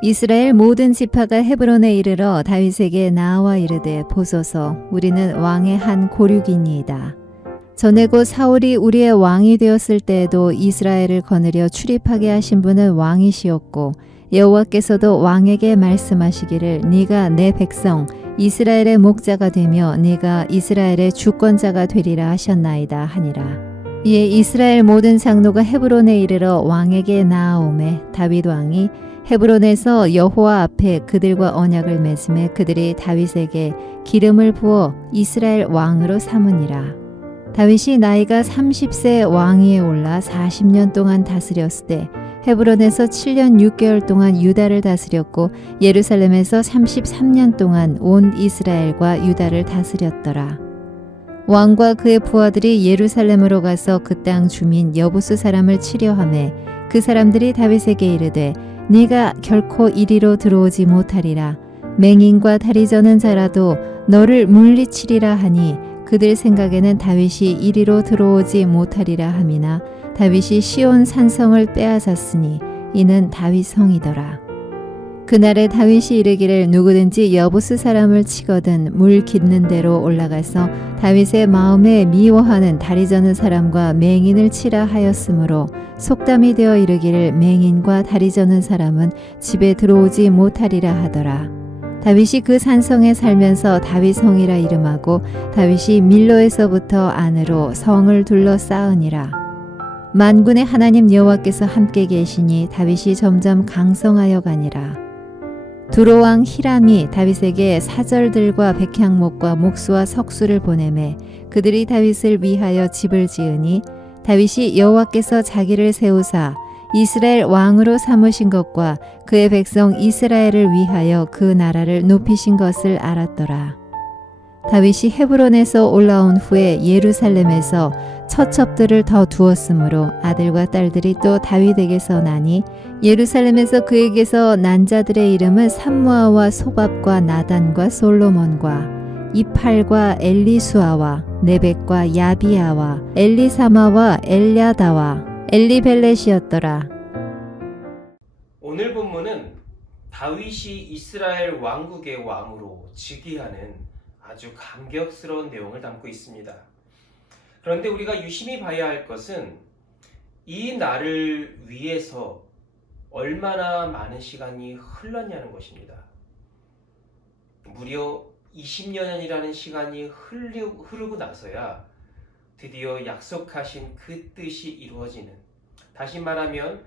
이스라엘 모든 지파가 헤브론에 이르러 다윗에게 나와 이르되 보소서 우리는 왕의 한 고륙이니이다. 전에 곧 사울이 우리의 왕이 되었을 때에도 이스라엘을 거느려 출입하게 하신 분은 왕이시었고 여호와께서도 왕에게 말씀하시기를 네가 내 백성 이스라엘의 목자가 되며 네가 이스라엘의 주권자가 되리라 하셨나이다 하니라. 이에 이스라엘 모든 장로가 헤브론에 이르러 왕에게 나아오매 다윗 왕이 헤브론에서 여호와 앞에 그들과 언약을 맺음에 그들이 다윗에게 기름을 부어 이스라엘 왕으로 삼으니라. 다윗이 나이가 30세 왕위에 올라 40년 동안 다스렸을 때 헤브론에서 7년 6개월 동안 유다를 다스렸고 예루살렘에서 33년 동안 온 이스라엘과 유다를 다스렸더라. 왕과 그의 부하들이 예루살렘으로 가서 그 땅 주민 여부수 사람을 치려하매 그 사람들이 다윗에게 이르되 네가 결코 이리로 들어오지 못하리라. 맹인과 다리 저는 자라도 너를 물리치리라 하니 그들 생각에는 다윗이 이리로 들어오지 못하리라 함이나 다윗이 시온 산성을 빼앗았으니 이는 다윗 성이더라. 그날에 다윗이 이르기를 누구든지 여부스 사람을 치거든 물 깊는 데로 올라가서 다윗의 마음에 미워하는 다리 저는 사람과 맹인을 치라 하였으므로 속담이 되어 이르기를 맹인과 다리 저는 사람은 집에 들어오지 못하리라 하더라. 다윗이 그 산성에 살면서 다윗 성이라 이름하고 다윗이 밀로에서부터 안으로 성을 둘러 쌓으니라. 만군의 하나님 여호와께서 함께 계시니 다윗이 점점 강성하여 가니라. 두로왕 히람이 다윗에게 사절들과 백향목과 목수와 석수를 보내매 그들이 다윗을 위하여 집을 지으니 다윗이 여호와께서 자기를 세우사 이스라엘 왕으로 삼으신 것과 그의 백성 이스라엘을 위하여 그 나라를 높이신 것을 알았더라. 다윗이 헤브론에서 올라온 후에 예루살렘에서 처첩들을 더 두었으므로 아들과 딸들이 또 다윗에게서 나니 예루살렘에서 그에게서 난 자들의 이름은 삼무아와 소밥과 나단과 솔로몬과 이팔과 엘리수아와 네벡과 야비아와 엘리사마와 엘랴다와 엘리벨렛이었더라. 오늘 본문은 다윗이 이스라엘 왕국의 왕으로 즉위하는 아주 감격스러운 내용을 담고 있습니다. 그런데 우리가 유심히 봐야 할 것은 이 날을 위해서 얼마나 많은 시간이 흘렀냐는 것입니다. 무려 20년이라는 시간이 흐르고 나서야 드디어 약속하신 그 뜻이 이루어지는, 다시 말하면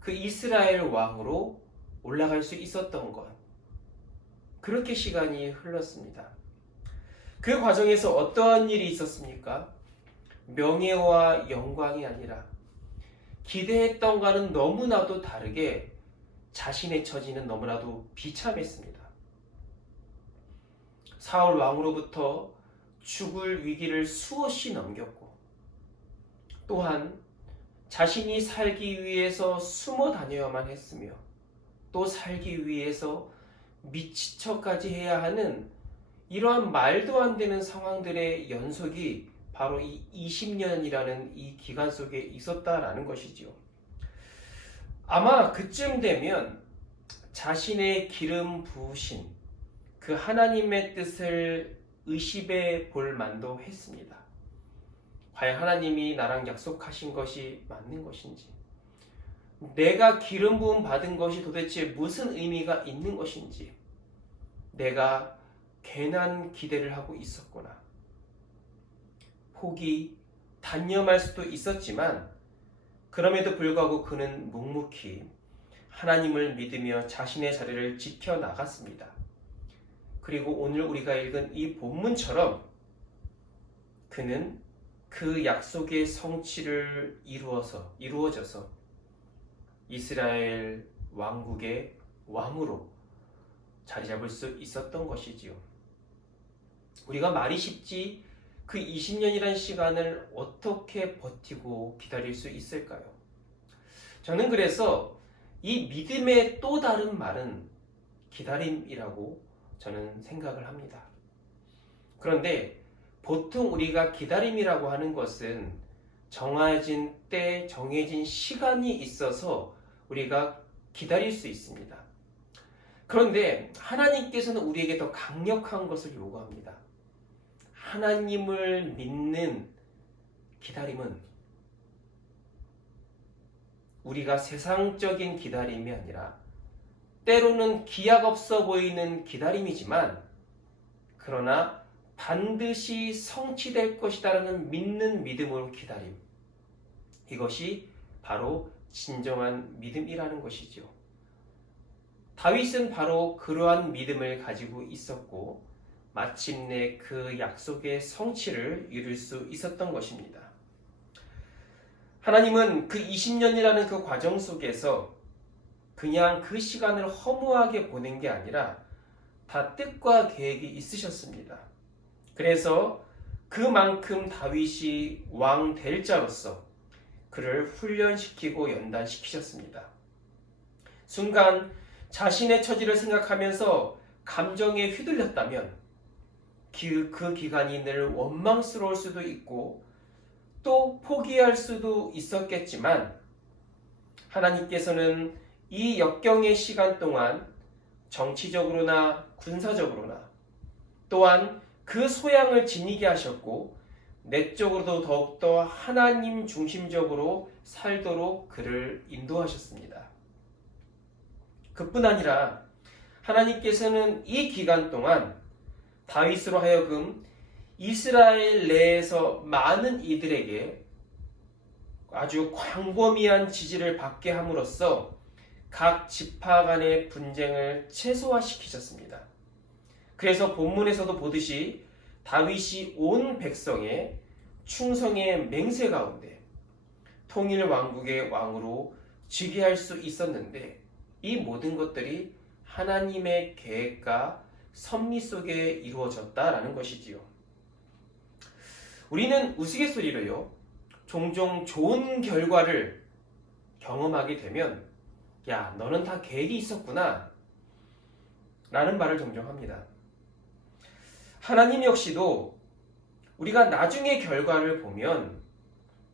그 이스라엘 왕으로 올라갈 수 있었던 것, 그렇게 시간이 흘렀습니다. 그 과정에서 어떠한 일이 있었습니까? 명예와 영광이 아니라 기대했던과는 너무나도 다르게 자신의 처지는 너무나도 비참했습니다. 사울 왕으로부터 죽을 위기를 수없이 넘겼고, 또한 자신이 살기 위해서 숨어 다녀야만 했으며 또 살기 위해서 미친 척까지 해야 하는 이러한 말도 안 되는 상황들의 연속이 바로 이 20년이라는 이 기간 속에 있었다라는 것이지요. 아마 그쯤 되면 자신의 기름 부으신 그 하나님의 뜻을 의심해 볼 만도 했습니다. 과연 하나님이 나랑 약속하신 것이 맞는 것인지, 내가 기름 부음 받은 것이 도대체 무슨 의미가 있는 것인지, 내가 괜한 기대를 하고 있었구나. 혹이 단념할 수도 있었지만 그럼에도 불구하고 그는 묵묵히 하나님을 믿으며 자신의 자리를 지켜나갔습니다. 그리고 오늘 우리가 읽은 이 본문처럼 그는 그 약속의 성취를 이루어져서 이스라엘 왕국의 왕으로 자리 잡을 수 있었던 것이지요. 우리가 말이 쉽지 그 20년이라는 시간을 어떻게 버티고 기다릴 수 있을까요? 저는 그래서 이 믿음의 또 다른 말은 기다림이라고 저는 생각을 합니다. 그런데 보통 우리가 기다림이라고 하는 것은 정해진 때, 정해진 시간이 있어서 우리가 기다릴 수 있습니다. 그런데 하나님께서는 우리에게 더 강력한 것을 요구합니다. 하나님을 믿는 기다림은 우리가 세상적인 기다림이 아니라 때로는 기약 없어 보이는 기다림이지만 그러나 반드시 성취될 것이다라는 믿는 믿음으로 기다림. 이것이 바로 진정한 믿음이라는 것이죠. 다윗은 바로 그러한 믿음을 가지고 있었고 마침내 그 약속의 성취를 이룰 수 있었던 것입니다. 하나님은 그 20년이라는 그 과정 속에서 그냥 그 시간을 허무하게 보낸 게 아니라 다 뜻과 계획이 있으셨습니다. 그래서 그만큼 다윗이 왕 될 자로서 그를 훈련시키고 연단시키셨습니다. 순간 자신의 처지를 생각하면서 감정에 휘둘렸다면 그 기간이 늘 원망스러울 수도 있고 또 포기할 수도 있었겠지만 하나님께서는 이 역경의 시간 동안 정치적으로나 군사적으로나 또한 그 소양을 지니게 하셨고 내적으로도 더욱더 하나님 중심적으로 살도록 그를 인도하셨습니다. 그뿐 아니라 하나님께서는 이 기간 동안 다윗으로 하여금 이스라엘 내에서 많은 이들에게 아주 광범위한 지지를 받게 함으로써 각 지파 간의 분쟁을 최소화시키셨습니다. 그래서 본문에서도 보듯이 다윗이 온 백성의 충성의 맹세 가운데 통일 왕국의 왕으로 즉위할 수 있었는데 이 모든 것들이 하나님의 계획과 섭리 속에 이루어졌다라는 것이지요. 우리는 우스갯소리로요, 종종 좋은 결과를 경험하게 되면 야, 너는 다 계획이 있었구나 라는 말을 종종 합니다. 하나님 역시도 우리가 나중에 결과를 보면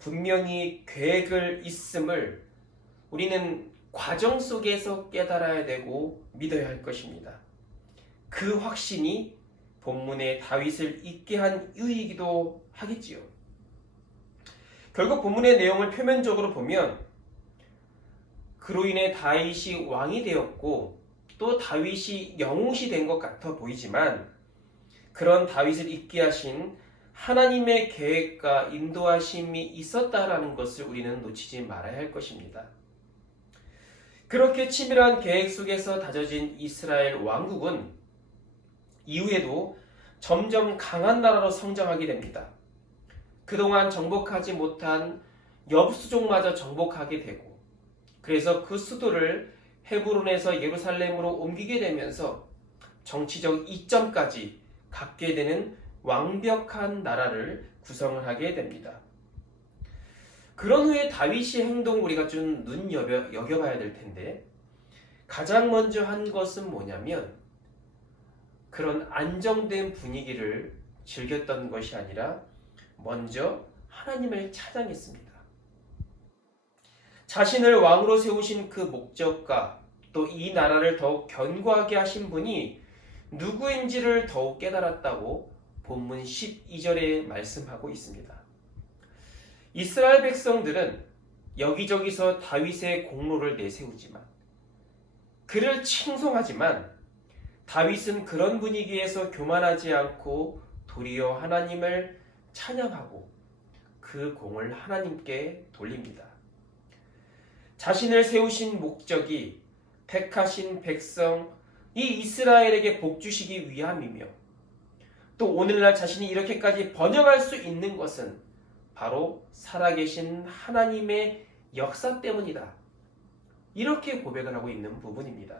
분명히 계획을 있음을 우리는 과정 속에서 깨달아야 되고 믿어야 할 것입니다. 그 확신이 본문의 다윗을 있게 한 이유이기도 하겠지요. 결국 본문의 내용을 표면적으로 보면 그로 인해 다윗이 왕이 되었고 또 다윗이 영웅이 된 것 같아 보이지만 그런 다윗을 있게 하신 하나님의 계획과 인도하심이 있었다라는 것을 우리는 놓치지 말아야 할 것입니다. 그렇게 치밀한 계획 속에서 다져진 이스라엘 왕국은 이후에도 점점 강한 나라로 성장하게 됩니다. 그동안 정복하지 못한 여부수족마저 정복하게 되고 그래서 그 수도를 헤브론에서 예루살렘으로 옮기게 되면서 정치적 이점까지 갖게 되는 완벽한 나라를 구성을 하게 됩니다. 그런 후에 다윗의 행동을 우리가 좀 눈여겨봐야 될 텐데 가장 먼저 한 것은 뭐냐면 그런 안정된 분위기를 즐겼던 것이 아니라 먼저 하나님을 찬양했습니다. 자신을 왕으로 세우신 그 목적과 또 이 나라를 더욱 견고하게 하신 분이 누구인지를 더욱 깨달았다고 본문 12절에 말씀하고 있습니다. 이스라엘 백성들은 여기저기서 다윗의 공로를 내세우지만 그를 칭송하지만 다윗은 그런 분위기에서 교만하지 않고 도리어 하나님을 찬양하고 그 공을 하나님께 돌립니다. 자신을 세우신 목적이 택하신 백성 이 이스라엘에게 복 주시기 위함이며 또 오늘날 자신이 이렇게까지 번영할 수 있는 것은 바로 살아계신 하나님의 역사 때문이다. 이렇게 고백을 하고 있는 부분입니다.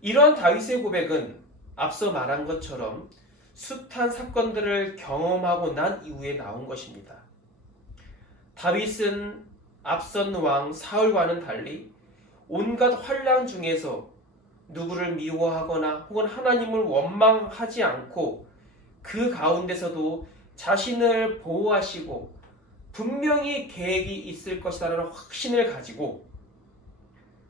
이러한 다윗의 고백은 앞서 말한 것처럼 숱한 사건들을 경험하고 난 이후에 나온 것입니다. 다윗은 앞선 왕 사울과는 달리 온갖 환난 중에서 누구를 미워하거나 혹은 하나님을 원망하지 않고 그 가운데서도 자신을 보호하시고 분명히 계획이 있을 것이라는 확신을 가지고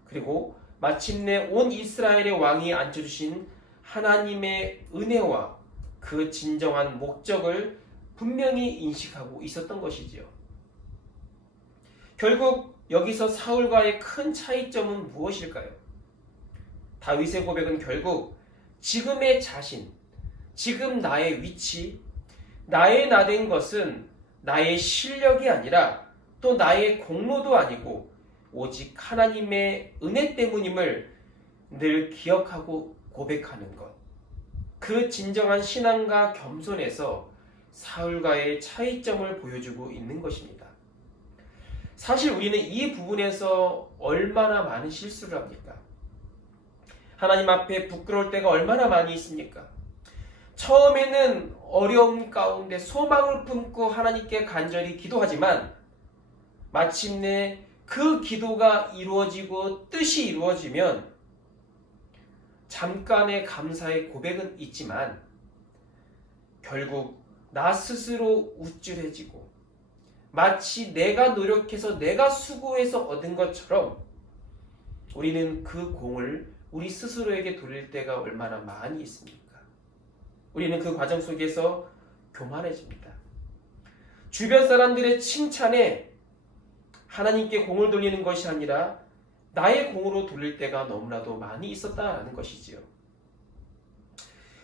그리고 마침내 온 이스라엘의 왕이 앉혀주신 하나님의 은혜와 그 진정한 목적을 분명히 인식하고 있었던 것이지요. 결국 여기서 사울과의 큰 차이점은 무엇일까요? 다윗의 고백은 결국 지금의 자신, 지금 나의 위치, 나의 나 된 것은 나의 실력이 아니라 또 나의 공로도 아니고 오직 하나님의 은혜 때문임을 늘 기억하고 고백하는 것. 그 진정한 신앙과 겸손에서 사울과의 차이점을 보여주고 있는 것입니다. 사실 우리는 이 부분에서 얼마나 많은 실수를 합니까? 하나님 앞에 부끄러울 때가 얼마나 많이 있습니까? 처음에는 어려움 가운데 소망을 품고 하나님께 간절히 기도하지만 마침내 그 기도가 이루어지고 뜻이 이루어지면 잠깐의 감사의 고백은 있지만 결국 나 스스로 우쭐해지고 마치 내가 노력해서 내가 수고해서 얻은 것처럼 우리는 그 공을 우리 스스로에게 돌릴 때가 얼마나 많이 있습니까? 우리는 그 과정 속에서 교만해집니다. 주변 사람들의 칭찬에 하나님께 공을 돌리는 것이 아니라 나의 공으로 돌릴 때가 너무나도 많이 있었다라는 것이지요.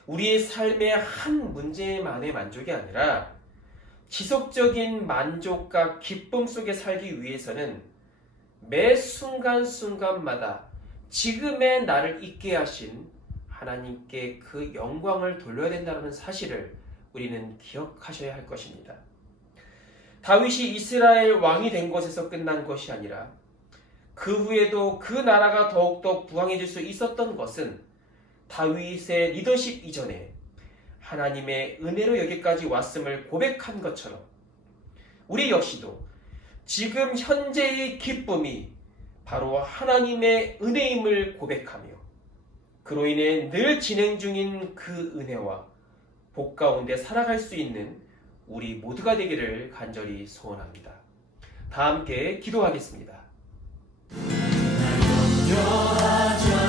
우리의 삶의 한 문제만의 만족이 아니라 지속적인 만족과 기쁨 속에 살기 위해서는 매 순간순간마다 지금의 나를 있게 하신 하나님께 그 영광을 돌려야 된다는 사실을 우리는 기억하셔야 할 것입니다. 다윗이 이스라엘 왕이 된 것에서 끝난 것이 아니라 그 후에도 그 나라가 더욱더 부강해질 수 있었던 것은 다윗의 리더십 이전에 하나님의 은혜로 여기까지 왔음을 고백한 것처럼 우리 역시도 지금 현재의 기쁨이 바로 하나님의 은혜임을 고백하며 그로 인해 늘 진행 중인 그 은혜와 복 가운데 살아갈 수 있는 우리 모두가 되기를 간절히 소원합니다. 다 함께 기도하겠습니다. 염려하지